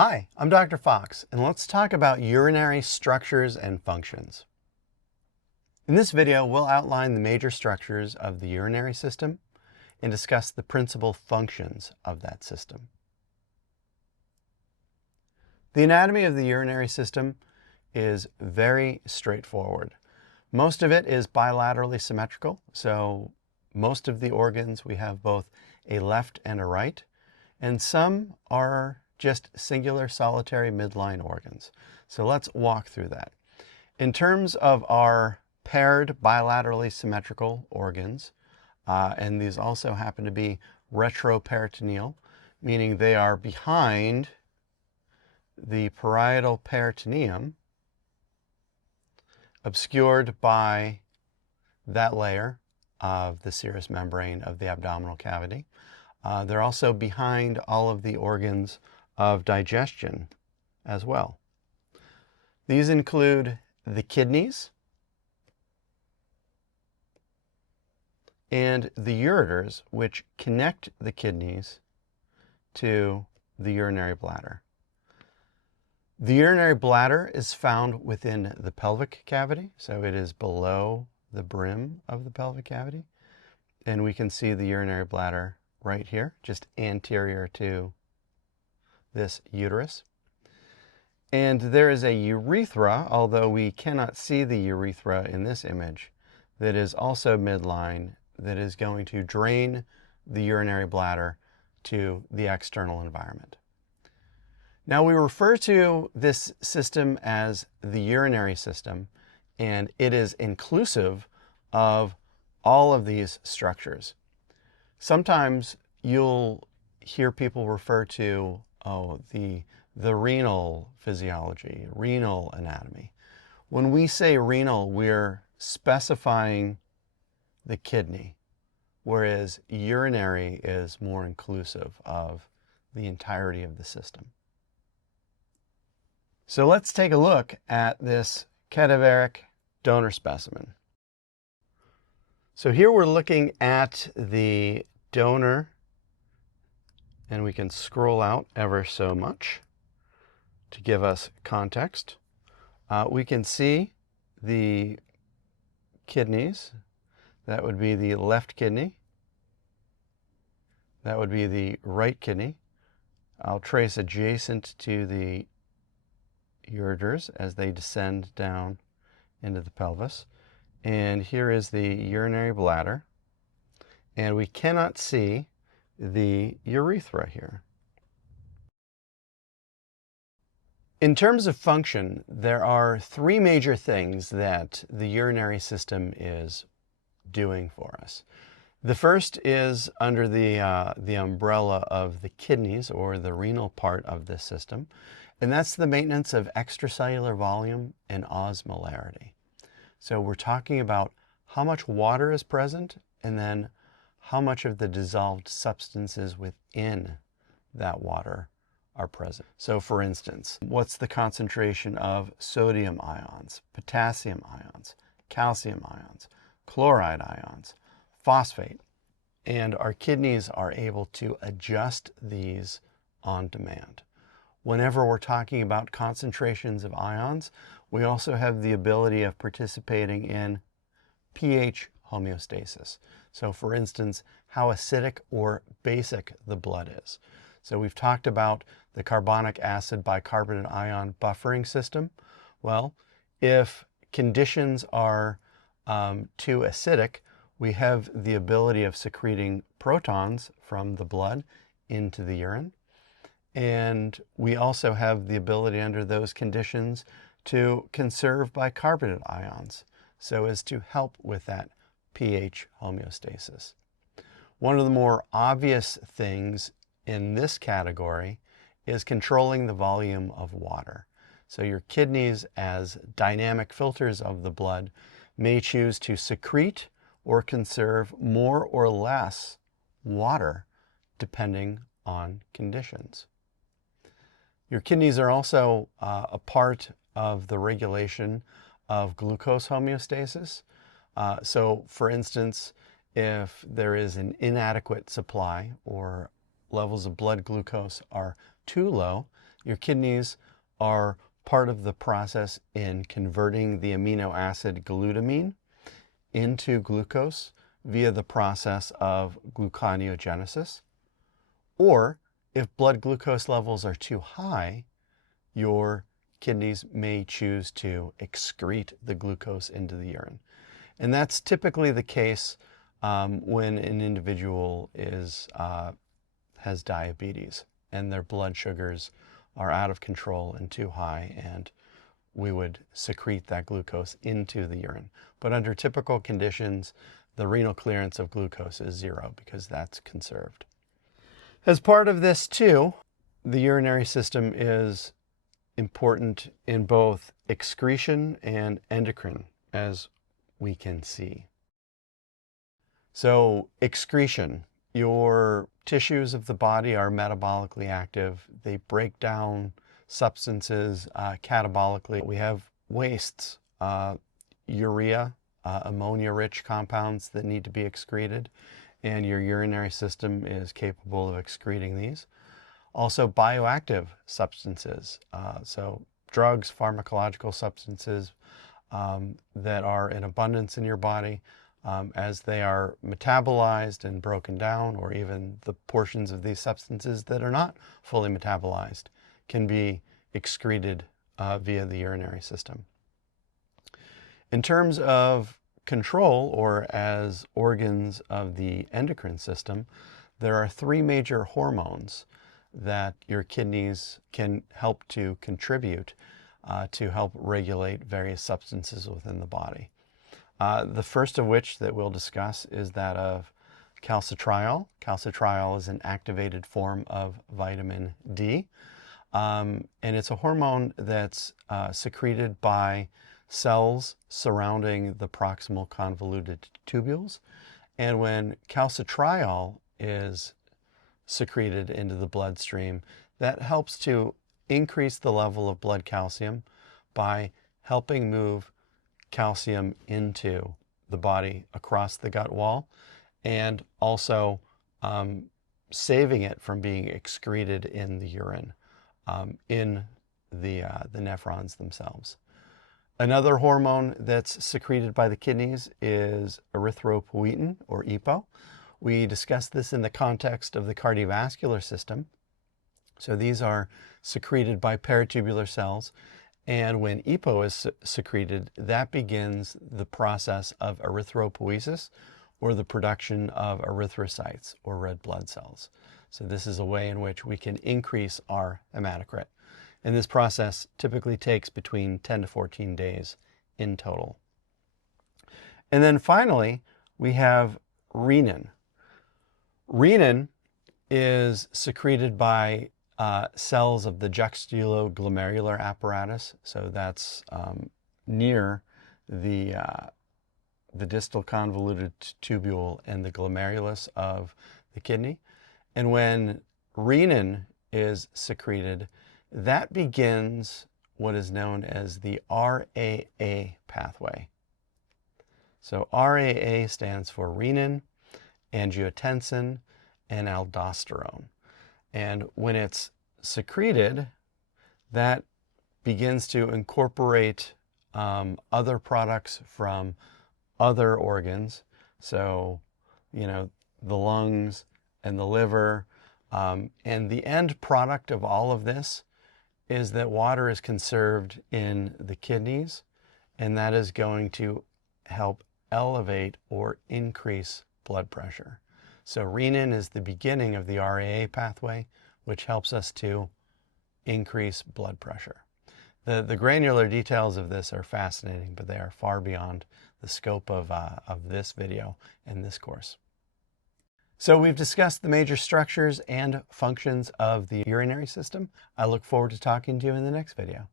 Hi, I'm Dr. Fox, and let's talk about urinary structures and functions. In this video, we'll outline the major structures of the urinary system and discuss the principal functions of that system. The anatomy of the urinary system is very straightforward. Most of it is bilaterally symmetrical, so most of the organs we have both a left and a right, and some are just singular solitary midline organs. So let's walk through that. In terms of our paired bilaterally symmetrical organs, and these also happen to be retroperitoneal, meaning they are behind the parietal peritoneum, obscured by that layer of the serous membrane of the abdominal cavity. They're also behind all of the organs of digestion as well. These include the kidneys and the ureters, which connect the kidneys to the urinary bladder. The urinary bladder is found within the pelvic cavity, so it is below the brim of the pelvic cavity. And we can see the urinary bladder right here, just anterior to this uterus. And there is a urethra, although we cannot see the urethra in this image, that is also midline, that is going to drain the urinary bladder to the external environment. Now we refer to this system as the urinary system, and it is inclusive of all of these structures. Sometimes you'll hear people refer to the renal physiology, renal anatomy. When we say renal, we're specifying the kidney, whereas urinary is more inclusive of the entirety of the system. So let's take a look at this cadaveric donor specimen. So here we're looking at the donor, and we can scroll out ever so much to give us context. We can see the kidneys. That would be the left kidney. That would be the right kidney. I'll trace adjacent to the ureters as they descend down into the pelvis. And here is the urinary bladder. And we cannot see the urethra here. In terms of function, there are three major things that the urinary system is doing for us. The first is under the umbrella of the kidneys, or the renal part of this system, and that's the maintenance of extracellular volume and osmolarity. So we're talking about how much water is present, and then how much of the dissolved substances within that water are present. So for instance, what's the concentration of sodium ions, potassium ions, calcium ions, chloride ions, phosphate? And our kidneys are able to adjust these on demand. Whenever we're talking about concentrations of ions, we also have the ability of participating in pH homeostasis. So for instance, how acidic or basic the blood is. So we've talked about the carbonic acid bicarbonate ion buffering system. Well, if conditions are too acidic, we have the ability of secreting protons from the blood into the urine. And we also have the ability under those conditions to conserve bicarbonate ions so as to help with that pH homeostasis. One of the more obvious things in this category is controlling the volume of water. So your kidneys, as dynamic filters of the blood, may choose to secrete or conserve more or less water depending on conditions. Your kidneys are also a part of the regulation of glucose homeostasis. So for instance, if there is an inadequate supply or levels of blood glucose are too low, Your kidneys are part of the process in converting the amino acid glutamine into glucose via the process of gluconeogenesis. Or if blood glucose levels are too high, your kidneys may choose to excrete the glucose into the urine. And that's typically the case when an individual has diabetes and their blood sugars are out of control and too high, and we would secrete that glucose into the urine. But under typical conditions, the renal clearance of glucose is 0 because that's conserved. As part of this too, the urinary system is important in both excretion and endocrine, as we can see. So excretion, your tissues of the body are metabolically active. They break down substances catabolically. We have wastes, urea, ammonia-rich compounds that need to be excreted, and your urinary system is capable of excreting these. Also bioactive substances, so drugs, pharmacological substances that are in abundance in your body, as they are metabolized and broken down, or even the portions of these substances that are not fully metabolized can be excreted via the urinary system. In terms of control, or as organs of the endocrine system, there are 3 major hormones that your kidneys can help to contribute to help regulate various substances within the body. The first of which that we'll discuss is that of calcitriol. Calcitriol is an activated form of vitamin D, and it's a hormone that's secreted by cells surrounding the proximal convoluted tubules. And when calcitriol is secreted into the bloodstream, that helps to increase the level of blood calcium by helping move calcium into the body across the gut wall, and also saving it from being excreted in the urine in the nephrons themselves. Another hormone that's secreted by the kidneys is erythropoietin, or EPO. We discussed this in the context of the cardiovascular system. So these are secreted by peritubular cells, and when EPO is secreted, that begins the process of erythropoiesis, or the production of erythrocytes, or red blood cells. So this is a way in which we can increase our hematocrit. And this process typically takes between 10 to 14 days in total. And then finally, we have renin. Renin is secreted by cells of the juxtaglomerular apparatus. So that's near the distal convoluted tubule and the glomerulus of the kidney. And when renin is secreted, that begins what is known as the RAA pathway. So RAA stands for renin, angiotensin, and aldosterone. And when it's secreted, that begins to incorporate other products from other organs. So, the lungs and the liver. And the end product of all of this is that water is conserved in the kidneys, and that is going to help elevate or increase blood pressure. So renin is the beginning of the RAA pathway, which helps us to increase blood pressure. The granular details of this are fascinating, but they are far beyond the scope of this video and this course. So we've discussed the major structures and functions of the urinary system. I look forward to talking to you in the next video.